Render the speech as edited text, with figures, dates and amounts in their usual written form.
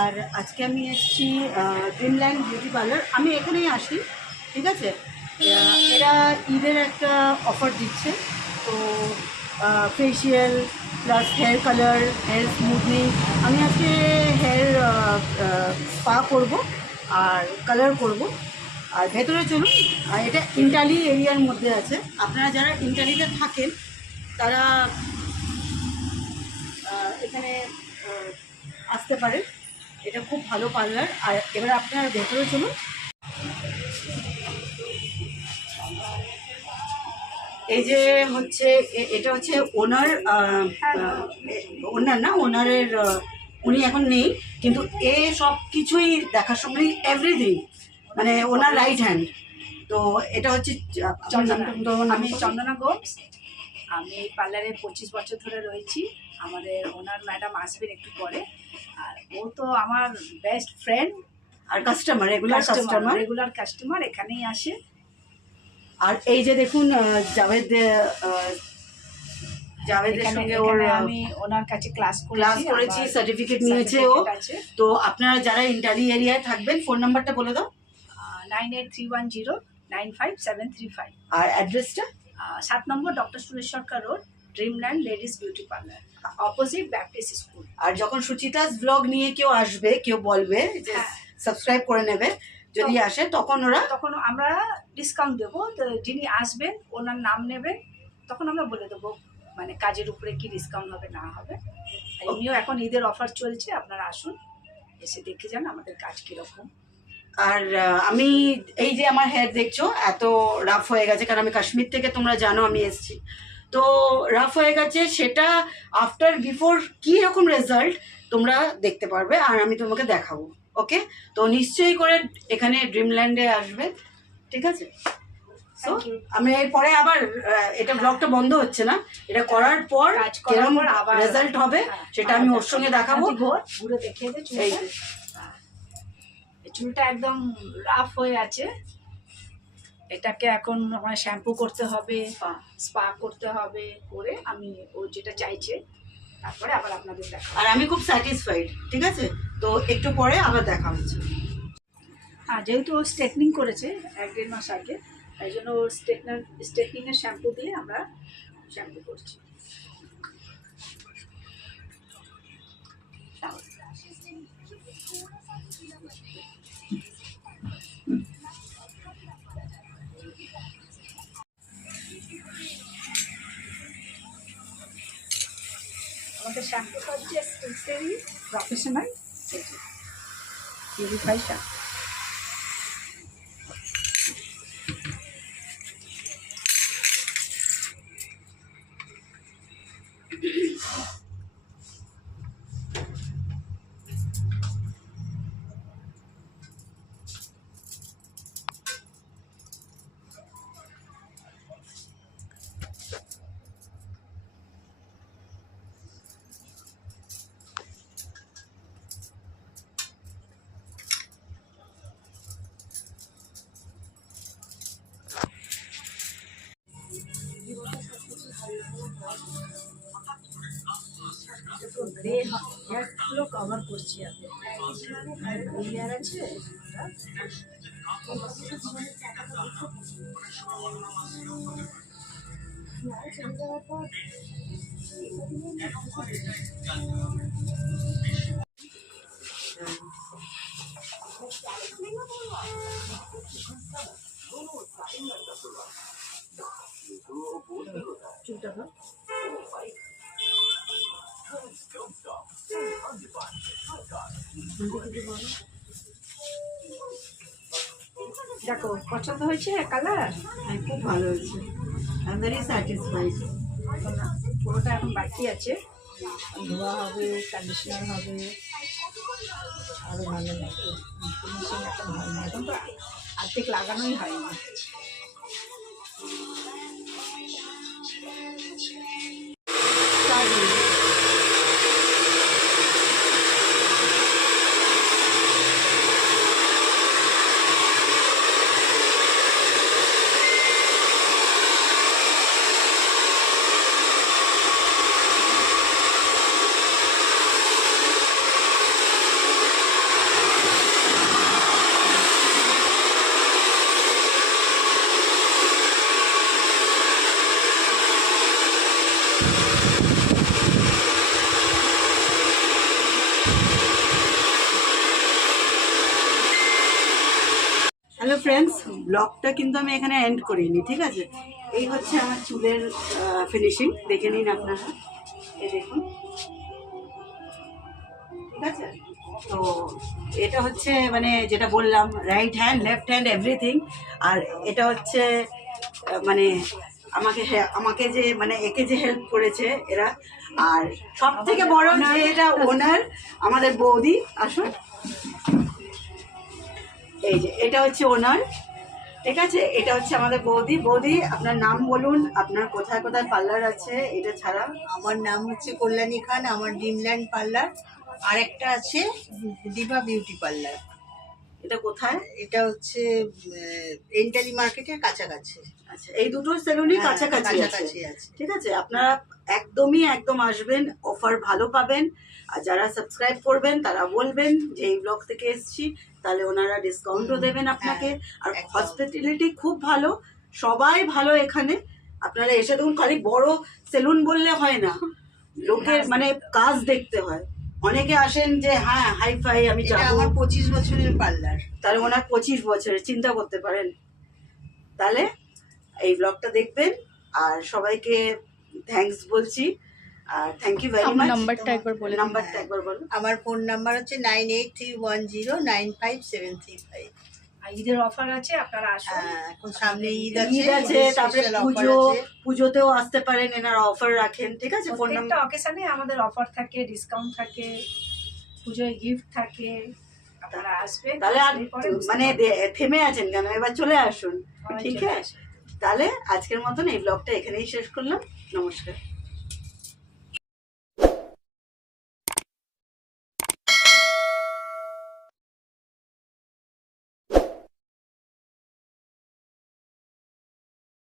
আর আজকে আমি এসেছি ড্রিমল্যান্ড বিউটি পার্লার। আমি এখানেই আসি, ঠিক আছে। এরা ঈদের একটা অফার দিচ্ছে, তো facial plus hair colour, hair smoothing. আমি আজকে হেয়ার স্পা করব আর কালার করব। আর ভেতরে চলুন। আর এটা ইন্টালি এরিয়ার মধ্যে আছে। আপনারা যারা ইন্টালিতে থাকেন তারা এখানে আসতে পারেন। এটা খুব ভালো পার্লার। আর এবার আপনারা ভেতরে চলুন। এই যে হচ্ছে এটা হচ্ছে ওনার, ওনার না, ওনারের উনি এখন নেই, কিন্তু এ সব কিছুই দেখার সময় এভরিথিং, মানে ওনার রাইট হ্যান্ড। তো এটা হচ্ছে আমি চন্দনা গোপস। আমি এই পার্লারে 25 বছর ধরে রয়েছি। আমাদের ওনার ম্যাডাম আসবেন একটু পরে। আর ও তো আমার বেস্ট ফ্রেন্ড আর কাস্টমার, রেগুলার কাস্টমার, এখানেই আসে। আর এই যে দেখুন জাভেদের সঙ্গে আমি ওনার কাছে ক্লাস করেছি, সার্টিফিকেট নিয়েছে ও। তো আপনারা যারা ইন্টালি এরিয়ায় থাকবেন, ফোন নাম্বারটা বলে দাও। 9831095735। আর অ্যাড্রেসটা 7 নম্বর doctor Sureshwarkar road, Dreamland ladies beauty parlour, opposite Baptist school. আর যখন সুচিতাস ব্লগ নিয়ে কেউ আসবে, কেউ বলবে যে সাবস্ক্রাইব করে নেবে, যদি আসে তখন আমরা ডিসকাউন্ট দেবো। যিনি আসবেন ওনার নাম নেবেন, তখন আমরা বলে দেবো মানে কাজের উপরে কি ডিসকাউন্ট হবে না হবে। এমনিও এখন ঈদের অফার চলছে, আপনারা আসুন, এসে দেখে যান আমাদের কাজ কীরকম। আর আমি এই যে আমার হেয়ার দেখছো এত রাফ হয়ে গেছে, কারণ আমি কাশ্মীর থেকে, তোমরা জানো আমি এসেছি, তো রাফ হয়ে গেছে। সেটা আফটার বিফোর কী রকম রেজাল্ট তোমরা দেখতে পারবে, আর আমি তোমাকে দেখাবো। ওকে, তো নিশ্চয়ই করে এখানে ড্রিমল্যান্ডে আসবে, ঠিক আছে। সো আমি এরপরে আবার এটা ব্লগটা বন্ধ হচ্ছে না, এটা করার পর কিরকম রেজাল্ট হবে সেটা আমি ওর সঙ্গে দেখাবো। ঘুরে দেখিয়ে দে। চুলটা একদম রাফ হয়ে আছে, এটাকে এখন আমার শ্যাম্পু করতে হবে, স্পা করতে হবে, করে আমি ও যেটা চাইছে তারপরে আবার আপনাদের দেখা। আর আমি খুব স্যাটিসফাইড, ঠিক আছে। তো একটু পরে আবার দেখা হচ্ছে। হ্যাঁ, যেহেতু ও স্ট্রেটনিং করেছে 1-1.5 মাস আগে, তাই জন্য ওর স্ট্রেটনিংয়ের শ্যাম্পু দিয়ে আমরা শ্যাম্পু করছি। আমাদের শ্যাম্পুটা হচ্ছে specially professional purify shampoo. Grey হেয়ারগুলো কভার করছি আমি। হেয়ার আছে চুলটা। দেখো পছন্দ হয়েছে কালার? খুব ভালো হয়েছে, আই এম ভেরি স্যাটিসফাইড। পুরোটা এখন বাকি আছে, ধোয়া হবে, কন্ডিশনার হবে, আরও ভালো লাগবে। ফিনিশিং এখন হয়নি, এখন তো আর্ধেক লাগানোই হয়নি। হ্যালো ফ্রেন্ডস, ব্লগটা কিন্তু আমি এখানে এন্ড করিনি, ঠিক আছে? এই হচ্ছে আমার চুলের ফিনিশিং, দেখে নিন আপনারা, এই দেখুন, ঠিক আছে? তো এটা হচ্ছে মানে যেটা বললাম, right hand, left hand, everything. আর এটা হচ্ছে মানে আমাকে যে মানে একে যে হেল্প করেছে এরা। আর সব থেকে বড় যে এটা ওনার, আমাদের বৌদি, আসুন, এই যে এটা হচ্ছে ওনার, ঠিক আছে? এটা হচ্ছে আমাদের বৌদি। বৌদি, আপনার নাম বলুন, আপনার কোথায় কোথায় পার্লার আছে এটা ছাড়া? আমার নাম হচ্ছে কল্যাণী খান, আমার ড্রিমল্যান্ড পার্লার, আর একটা আছে দিভা বিউটি পার্লার। এটা কোথায়? এটা হচ্ছে এন্টালি মার্কেটের কাছাকাছি। আচ্ছা, এই দুটো সেলুনই হ্যাঁ, কাছাকাছি আছে, কাছাকাছি আছে। ঠিক আছে? আপনারা একদম আসবেন, অফার ভালো পাবেন। আর যারা সাবস্ক্রাইব করবেন তারা বলবেন যে এই ব্লগ থেকে এসেছি, তাহলে ওনারা ডিসকাউন্টও দেবেন আপনাকে। আর একদম। হসপিটালিটি খুব ভালো, সবাই ভালো এখানে। আপনারা এসে দেখুন, খালি বড় সেলুন বললে হয় না, লোকের মানে কাজ দেখতে হয়। অনেকে আসেন যে হ্যাঁ হাই ফাই আমি এটা যাবো, আমার 25 বছরের পার্লার। তাহলে ওনার 25 বছরের, চিন্তা করতে পারেন। তাহলে এই ব্লগটা দেখবেন, আর সবাইকে থ্যাঙ্কস বলছি, আর থ্যাংক ইউ ভেরি আমার মাচ। নাম্বারটা একবার বলে দিন। নাম্বারটা একবার বলো। আমার ফোন নাম্বার হচ্ছে 9831095735। আর ঈদের অফার আছে, আপনারা আসুন। হ্যাঁ, এখন সামনে ঈদ ঈদ আছে, আছে, তারপরে special offer পুজো, আছে। পুজোতেও আসতে পারেন, এনারা অফার রাখেন, ঠিক আছে? ফোন প্রত্যেকটা নাম্বার। অকেশনে আমাদের অফার থাকে, ডিসকাউন্ট থাকে, পুজোয় গিফট থাকে। আপনারা আসবেন, তাহলে আর আসলেই পরে বুঝতে মানে পারবেন। থেমে আছেন কেন? এবার চলে আসুন, সবাই ঠিক চলে আছে? আসুন। তাহলে আজকের মতন এই ব্লগটা এখানেই শেষ করলাম। নমস্কার।